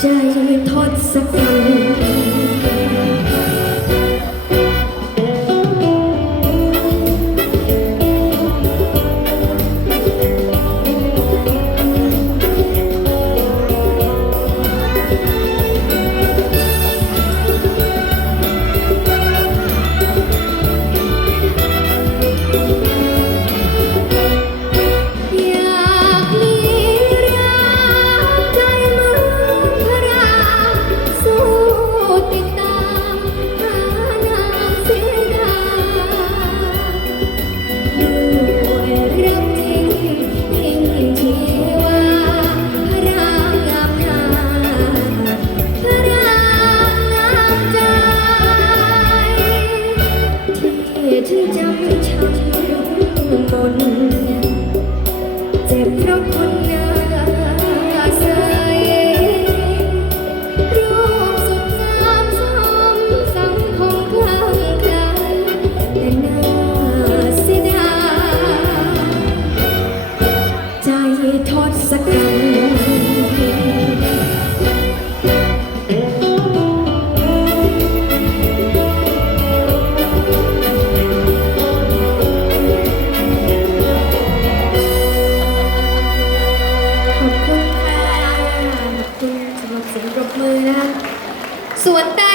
ใจทดสักครั้ง ที่จำให้ช้ำบน ಒತ್ತಾಯ